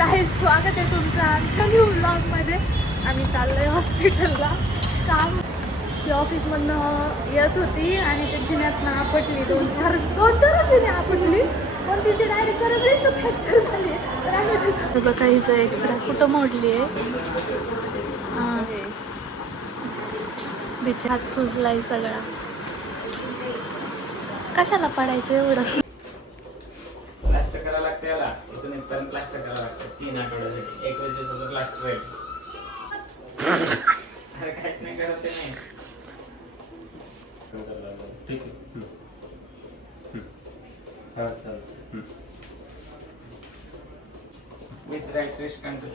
Guys, स्वागत आहे तुमचं आमच्या न्यू ब्लॉगमध्ये. आम्ही चाललोय हॉस्पिटलला. काम ती ऑफिसमधनं येत होती आणि त्या जिन्यातनं आपटली. दोन चारच जिने आपटली, पण तिची डायरेक्ट करबडीच फ्रॅक्चर झाली. तर आम्ही त्याचं बघा हिचं एक्सरे कुठं मोडली आहे. हां, बिचे हात सुजलाय सगळा. कशाला पडायचं एवढं? प्लास्टर करायला लागते याला. इथून इथपर्यंत प्लास्टर करायला लागतं 3 आठवड्यासाठी. 21 दिवसाचं प्लास्टर आहे. अरे काहीच नाही करत ते नाही. ठीक आहे. हा चालेल. With right wrist control.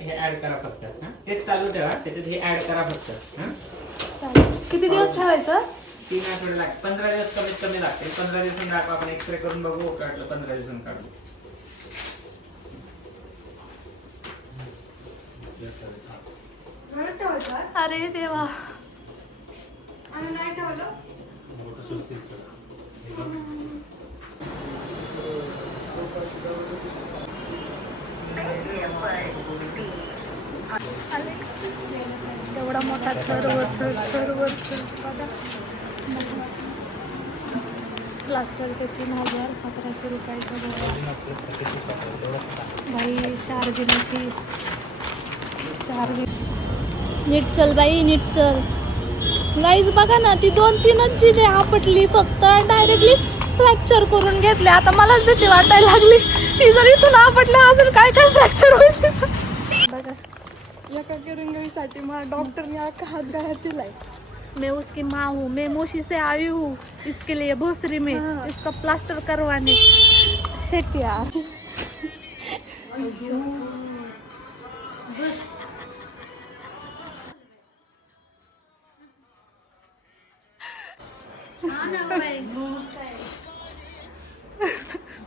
हे ऍड करा फक्त. तेच चालू ठेवा, त्याच्यात हे ऍड करा फक्त. चालेल. किती दिवस ठेवायचं? 3 आठवडे लागते. 15 दिवस कमीत कमी लागते. 15 दिवसांनी दाखवा, आपण एक्सरे करून बघू. काढलं 15 दिवसांनी काढू. अरे देवा, आणि नाही ठेवलं. एवढा मोठा प्लास्टरचे 3,1700 रुपयाचा गोळा. बाई 4 जिन्याची 4 नीट चल बाई, नीट चल. गाईज बघा ना, ती 2-3च जिने आपटली फक्त, डायरेक्टली फ्रॅक्चर करून घेतले. आता मलाच भीती वाटायला लागली. ती जर इथून आपटले अजून काय काय फ्रॅक्चर होईल तिचं. बघा, एका किरंगळीसाठी मला डॉक्टरने अख्खा हात गळ्यात दिलाय. मैं उसकी माँ हूँ, मैं मोशी से आई हूँ, इसके लिए भोसरी में इसका प्लास्टर करवाने. शेट यार.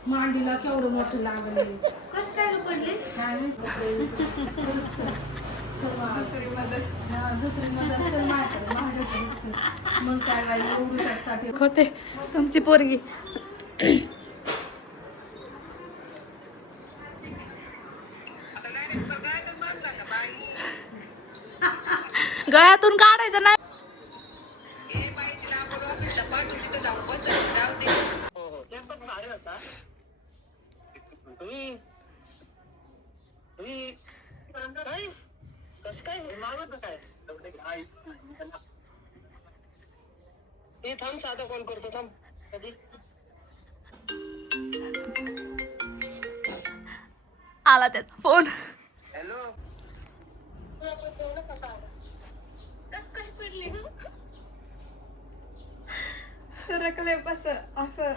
मांडीला केवढं मोठं लागले. कस काय पडले? दुसरी मदत चल माझ्याकडे. मग काय एवढी होते तुमची पोरगी. गळ्यातून काढायचं नाही. थांब, साधा कॉल करतो थांब. आला त्याचा फोन. हॅलो. सरकले असं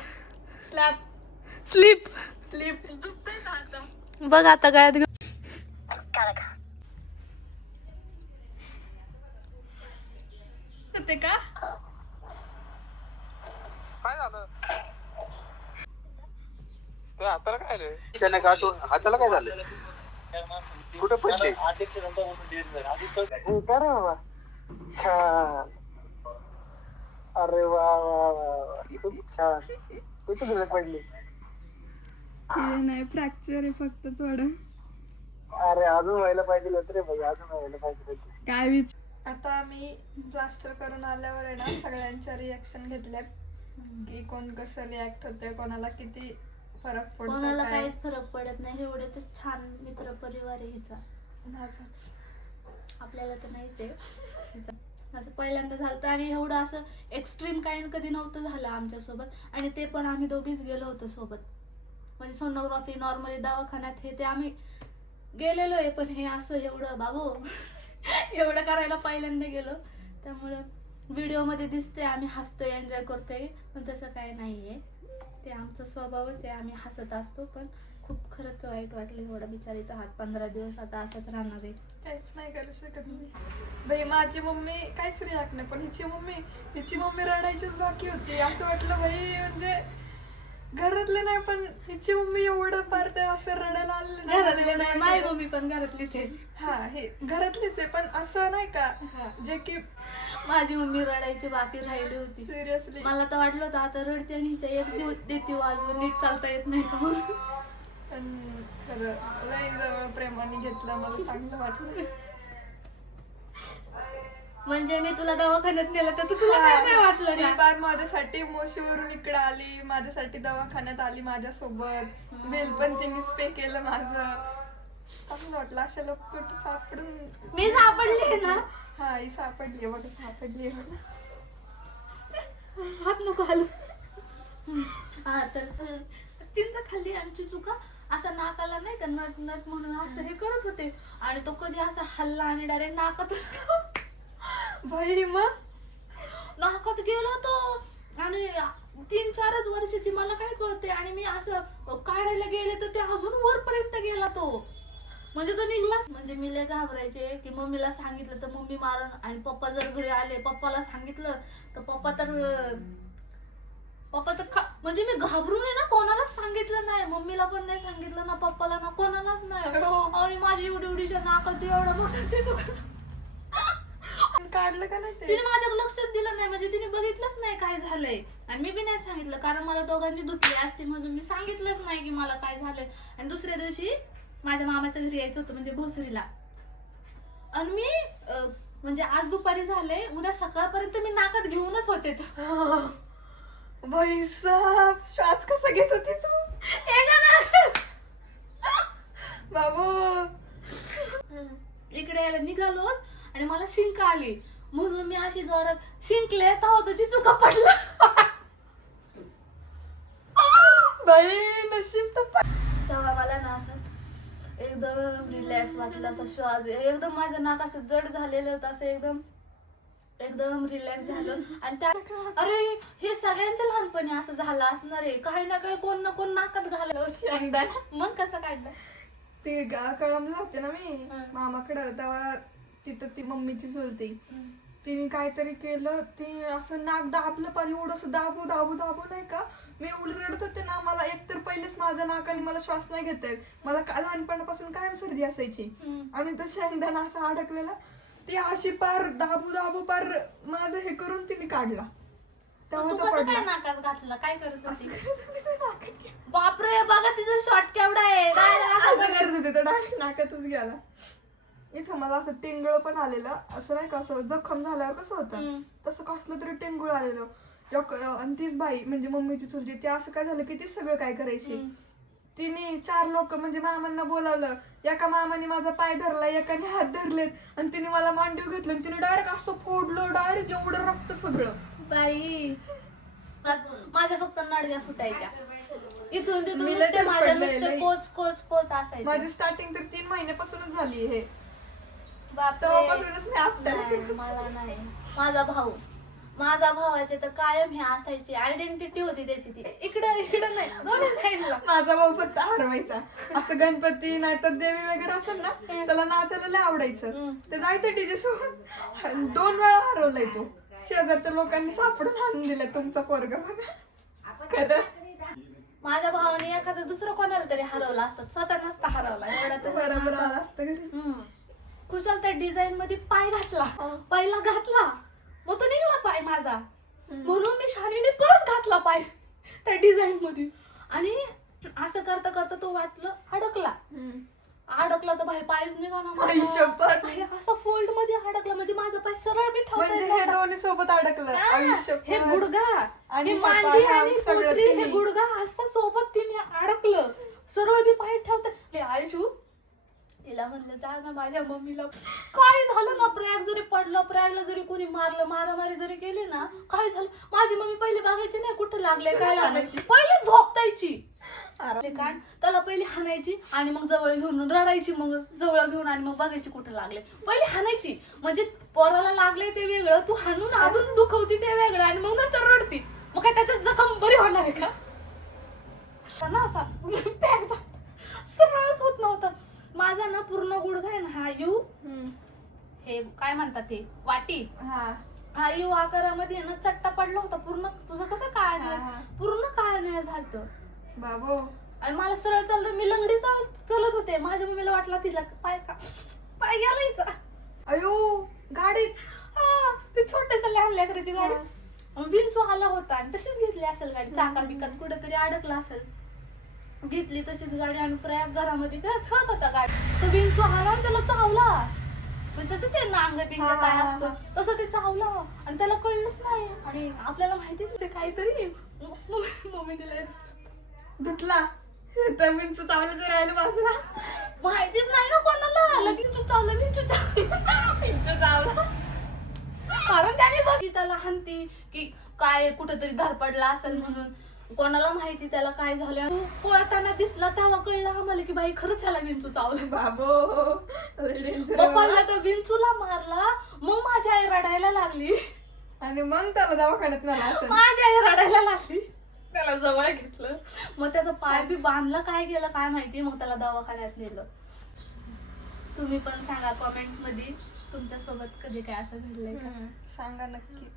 स्लीप बघ आता गळ्यात घेऊन. ते का काय झालं? हाताला काय रे? हाताला काय झालं? कुठे पडले? बाबा छान. अरे वा वा वा, खूप छान. कुठे पडली? नाही, फ्रॅक्चर आहे फक्त थोडं. अरे अजून व्हायला पाहिजे होतं रे भाई, अजून व्हायला पाहिजे होतं. काय आता आम्ही प्लास्टर करून आल्यावर आहे ना, सगळ्यांच्या रिॲक्शन घेतल्यात की कोण कसं रिॲक्ट होतंय, कोणाला किती फरक पडतो. कोणाला काहीच फरक पडत नाही. एवढे तर छान मित्र परिवार आहे हिचा. आपल्याला तर नाहीच आहे. असं पहिल्यांदा झालं आणि एवढं असं एक्स्ट्रीम काही कधी नव्हतं झालं आमच्यासोबत. आणि ते पण आम्ही दोघीच गेलो होतो सोबत. म्हणजे सोनोग्राफी नॉर्मली दवाखान्यात हे ते आम्ही गेलेलो आहे, पण हे असं एवढं बाबू एवढं करायला पहिल्यांदा गेलो. त्यामुळं व्हिडिओमध्ये दिसते आम्ही हसतोय, एन्जॉय करतोय, पण तसं काय नाही आहे. ते आमचा स्वभावच आहे, आम्ही हसत असतो. पण खूप खरंच वाईट वाटलं. एवढा बिचारीचा हात 15 दिवस आता असाच राहणार आहे. काहीच नाही करू शकत मी. भाई माझी मम्मी काहीच रिॲक्ट नाही, पण हिची मम्मी रडायचीच बाकी होती. असं वाटलं भाई, म्हणजे घरातले नाही, पण हिची मम्मी एवढं पार ते असं रडायला आलेलं घरातले नाही, माझी मम्मी पण घरातलीच आहे. हा, हे घरातलीच आहे, पण असं नाही का जे की माझी मम्मी रडायची बाकी राहिली होती. सिरियसली. मला तर वाटलं होतं आता रडते आणि हिच्या एक दिवस देते वाजवून, नीट चालता येत नाही का म्हणून. पण खरं लई जवळ प्रेमाने घेतलं, मला चांगलं वाटलं. म्हणजे मी तुला दवाखान्यात नेलं तर तुला काय नाही वाटलं ती ना? पार माझ्यासाठी मोशीवरून इकडे आली, माझ्यासाठी दवाखान्यात आली माझ्यासोबत. बिल पण तिनेच पे केलं माझं. चांगलं वाटलं. अशा लोक कुठं सापडून. मी सापडले ना. हा, ही सापडली बघा, सापडली मला. हात नको हालू. हा तर चिंच खाल्ली आमची चुका असं नाकाला नाही का नट नट म्हणून असं हे करत होते आणि तो कधी असा हल्ला आणि डायरेक्ट बाई मग नाकात गेला तो. आणि 3-4 वर्षाची मला काय कळते आणि मी असं काढायला गेले तर ते अजून वरपर्यंत गेला तो. म्हणजे तो निघलाच. म्हणजे मी लय घाबरायचे की मम्मीला सांगितलं तर मम्मी मारण आणि पप्पा जर घरी आले पप्पाला सांगितलं तर पप्पा तर म्हणजे मी घाबरून आहे ना कोणालाच सांगितलं नाही. मम्मीला पण नाही सांगितलं ना, पप्पाला ना, कोणालाच नाही. आणि माझी एवढीच्या नाकात एवढा मोठा चिचूक काढलं का नाही ते? तिने माझ्याकडे लक्षच दिलं नाही. म्हणजे तिने बघितलंच नाही काय झालंय आणि मी बी नाही सांगितलं कारण मला दोघांनी धुतली असते म्हणून मी सांगितलंच नाही की मला काय झालंय. आणि दुसऱ्या दिवशी माझ्या मामाच्या घरी यायचं होतं म्हणजे भोसरीला. आणि मी म्हणजे आज दुपारी झाले, उद्या सकाळपर्यंत मी नाकात घेऊनच होते. बाई साहेब, श्वास कसा घेत होती तू? बाबू इकडे यायला निघालो आणि मला शिंक आली म्हणून मी अशी जोरात शिंकले तेव्हा तुझी चुका पडला. बाई नशीब तर. तेव्हा मला ना असं एकदम रिलॅक्स वाटलं. असं श्वास एकदम माझं नाक असं जड झालेलं होतं, असं एकदम रिलॅक्स झालं. आणि त्या अरे हे सगळ्यांच्या लहानपणी असं झालं असणार आहे. काही ना काही कोण ना कोण नाकात घालायला. शेंगदाणा. मग कसं काढलं? ते कळमला होते ना मी मामाकडं, तेव्हा तिथं ती मम्मीची चुलती, तिने काहीतरी केलं. ती असं नाक दाबलं पण एवढं असं दाबू दाबू दाबू नाही का, मी एवढं रडत होते ना. मला एकतर पहिलेच माझं नाक आणि मला श्वास नाही घेता येत. मला लहानपणापासून कायम सर्दी असायची आणि तो शेंगदाणा असा अडकलेला. ती अशी पार दाबू दाबू पार माझं हे करून तिने काढला. तू तेव्हा तो कसं काय पडला. नाकात घातलं? काय करत असं होती? करत होती तो नाकात घ्या. बापरे, बघा तिचा शॉट केवढा आहे. असं करत होते तो, डायरेक्ट नाकातच गेला. इथं मला असं टिंगळ पण आलेलं, असं नाही का असं जखम झाल्यावर कसं होतं तसं कसलं तरी टिंगूळ आलेलं. आणि तीच बाई म्हणजे मम्मीची चुलती, ती असं काय झालं की ती सगळं काय करायची. तिने 4 लोक म्हणजे मामांना बोलावलं. एका मामाने माझा पाय धरला, एकाने हात धरलेत आणि तिने मला मांडीव घेतलं आणि तिने डायरेक्ट असं फोडलं. डायरेक्ट एवढं रक्त सगळं. बाई माझ्या फक्त नडग्या फुटायच्या इथून तिथून. मी लय नुसते माझ्या धडपडले, नुसते लय. कोच कोच कोच असायचे. माझी स्टार्टिंग तर 3 महिन्यापासूनच झाली हे. बापरे. तेव्हापासूनच मी आपल्याला नाही, मला नाही. माझा भावाचे तर कायम हे असायची आयडेंटिटी होती त्याची. ती इकडं नाही, दोन्ही साईडला. माझा भाऊ फक्त हरवायचा. असं गणपती नाहीतर देवी वगैरे असेल ना, त्याला नाचायला लय आवडायचं. ते जायचं डीजे सोबत. 2 वेळा हरवलाय तो. शेजारच्या लोकांनी सापडून आणून दिलं तुमचा पोरगा बघा. खरं माझ्या भावाने एखादं दुसरं कोणाला तरी हरवलं असतं, स्वतः नसता हरवला. एवढा तर बरोबर आला असतं घरी. कुशाल त्या डिझाईन मध्ये पाय घातला. पहिला घातला मग तो निघाला पाय माझा, म्हणून मी शालीने परत घातला पाय त्या डिझाईन मध्ये. आणि असं करता करता तो वाटलं अडकला तर भाई पायच निघाला. असा फोल्ड मध्ये अडकला. म्हणजे माझा पाय सरळ बी ठेवता म्हणजे येत हे नव्हता. दोन्ही सोबत अडकलं. आयुष्य हे गुडघा आणि आणि पाय मांडी हा आणि सगळं पोटरी, हे तिन्ही. गुडघा असं सोबत तिने अडकलं. सरळ बी पाय ठेवता. आयुषू तिला म्हणलं जा ना माझ्या मम्मीला. काय झालं ना, प्रयाग जरी पडलं, प्रयागला जरी कोणी मारलं, मारामारी जरी केली ना, काय झालं, माझी मम्मी पहिले बघायची नाही कुठं लागले काय लागायची, पहिले झोपतायची. त्याला पहिले हाणायची आणि मग जवळ घेऊन रडायची. मग जवळ घेऊन आणि मग बघायची कुठं लागले. पहिले हाणायची म्हणजे पोराला लागले ते वेगळं, तू हाणून अजून दुखवती ते वेगळं आणि मग नंतर रडती. मग काय त्याच्यात जखम बरी होणार आहे का ना? असा पॅक सरळच होत नव्हता माझा ना. पूर्ण गुडघा आहे ना हा यू, हे काय म्हणतात ते वाटी, हा यू आकारामध्ये ना चट्टा पडला होता पूर्ण. तुझं कसं काळ पूर्ण काळ झालतं. बाबो. आणि मला सरळ चालतं, मी लंगडी चलत होते. माझ्या मम्मीला वाटला तिला पाय गेला हिचा. अयो गाडीत. हा, ती छोट्याशा लहान लेकराची गाडी. विंचू आला होता आणि तशीच घेतली असेल गाडी, चाका बिकात कुठेतरी अडकला असेल. घेतली तशीच गाडी आणि प्रयाग घरामध्ये खेळत होता गाडी. तो विंचू आला आणि त्याला चावला. म्हणजे तसं ते नांग बिंग काय असतं तसं ते चावला आणि त्याला कळलंच नाही. आणि आपल्याला माहितीच नाही काहीतरी मम्मीने धुतला तर विंचू चावलं तर राहिलं बाजूला. माहितीच नाही ना कोणाला. लगेच चावलं विंचू चावला. कारण त्याने बघ त्याला हानती की काय कुठेतरी धरपडला असेल म्हणून. कोणाला माहिती त्याला काय झालं. पळताना दिसला तेव्हा कळलं आम्हाला की बाई खरंच ह्याला विंचू चावलं. बाबो. पप्पाला तर विंचूला मारला. मग माझी आई रडायला लागली. आणि मग त्याला दवाखान्यात नेला असेल. माझी आई रडायला लागली. त्याला जवळ घेतलं. मग त्याचा पाय बी बांधला काय गेलं काय माहिती. मग त्याला दवाखान्यात नेलं. तुम्ही पण सांगा कमेंट मध्ये तुमच्या सोबत कधी काय असं घडलंय का. सांगा नक्की.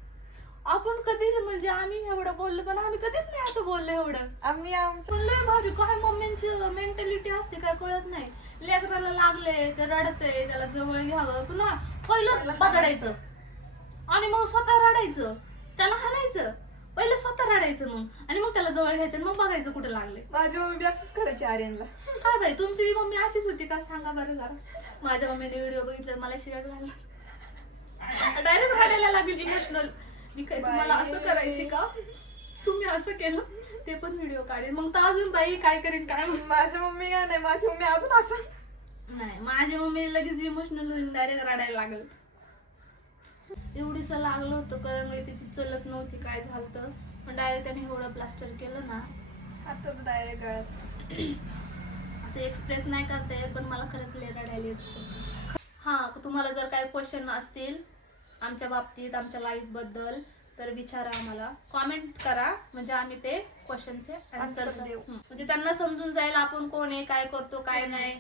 आपण कधीच म्हणजे आम्ही एवढं बोललो पण आम्ही कधीच नाही असं बोललो एवढं. आम्ही आमचं लय भारी काय मम्मींची मेंटॅलिटी असते काय कळत नाही. लेकराला लागले ते रडतंय त्याला जवळ घ्यावं पुन्हा पहिलं बदडायचं आणि मग स्वतः रडायचं. त्याला हाणायचं पहिलं स्वतः रडायचं मग आणि मग त्याला जवळ घ्यायचं आणि मग बघायचं कुठे लागले. माझी मम्मी असंच करायची आर्यनला. काय बाई तुमची मम्मी अशीच होती का सांगा बरं जरा. माझ्या मम्मीने व्हिडिओ बघितला मला शिवाय घालला. डायरेक्ट रडायला लागेल इमोशनल. मी काय तुम्हाला असं करायची का तुम्ही असं केलं ते पण व्हिडिओ काढेल. मग तर अजून बाई काय करेन काय माहित. माझी मम्मी काय नाही. माझी मम्मी अजून असं नाही माझी मम्मी लगेच इमोशनल होईल डायरेक्ट रडायला लागेल. एवढीस लागलं होतं कारण तिची चलत नव्हती काय झालं पण डायरेक्ट त्याने एवढं प्लास्टर केलं ना हातच डायरेक्ट गळ्यात. असं एक्सप्रेस नाही करता येत पण मला खरंच लय रडायला येत होतं. हा तुम्हाला जर काही क्वेश्चन असतील आमच्या बाबतीत आमच्या लाईफ बद्दल तर विचारा आम्हाला कॉमेंट करा म्हणजे आम्ही ते क्वेश्चनचे आन्सर देऊ. म्हणजे त्यांना समजून जाईल आपण कोण आहे काय करतो काय नाही.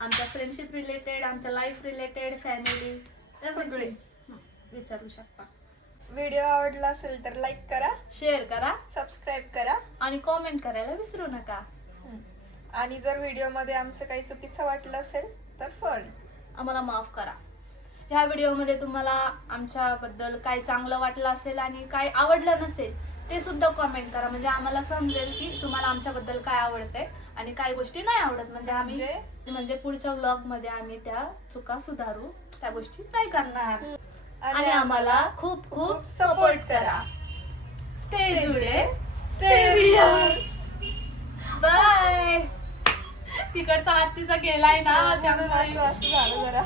आमच्या फ्रेंडशिप रिलेटेड आमच्या लाईफ रिलेटेड फॅमिली सगळे विचारू शकता. व्हिडिओ आवडला असेल तर लाईक करा, शेअर करा, सबस्क्राईब करा आणि कॉमेंट करायला विसरू नका. आणि जर व्हिडिओ मध्ये आमचं काही चुकीचं वाटलं असेल तर सॉरी, आम्हाला माफ करा. ह्या व्हिडिओमध्ये तुम्हाला आमच्याबद्दल काय चांगलं वाटलं असेल आणि काय आवडलं नसेल ते सुद्धा कॉमेंट करा म्हणजे आम्हाला समजेल की तुम्हाला आमच्याबद्दल काय आवडतंय आणि काही गोष्टी नाही आवडत. म्हणजे आम्ही म्हणजे पुढच्या व्लॉग मध्ये आम्ही त्या चुका सुधारू त्या गोष्टी नाही करणार. आणि आम्हाला खूप खूप सपोर्ट करा. स्टे जुडे स्टे रियल. बाय. तिकडचा हात तिचा गेलाय ना त्यामुळे असं झालं जरा.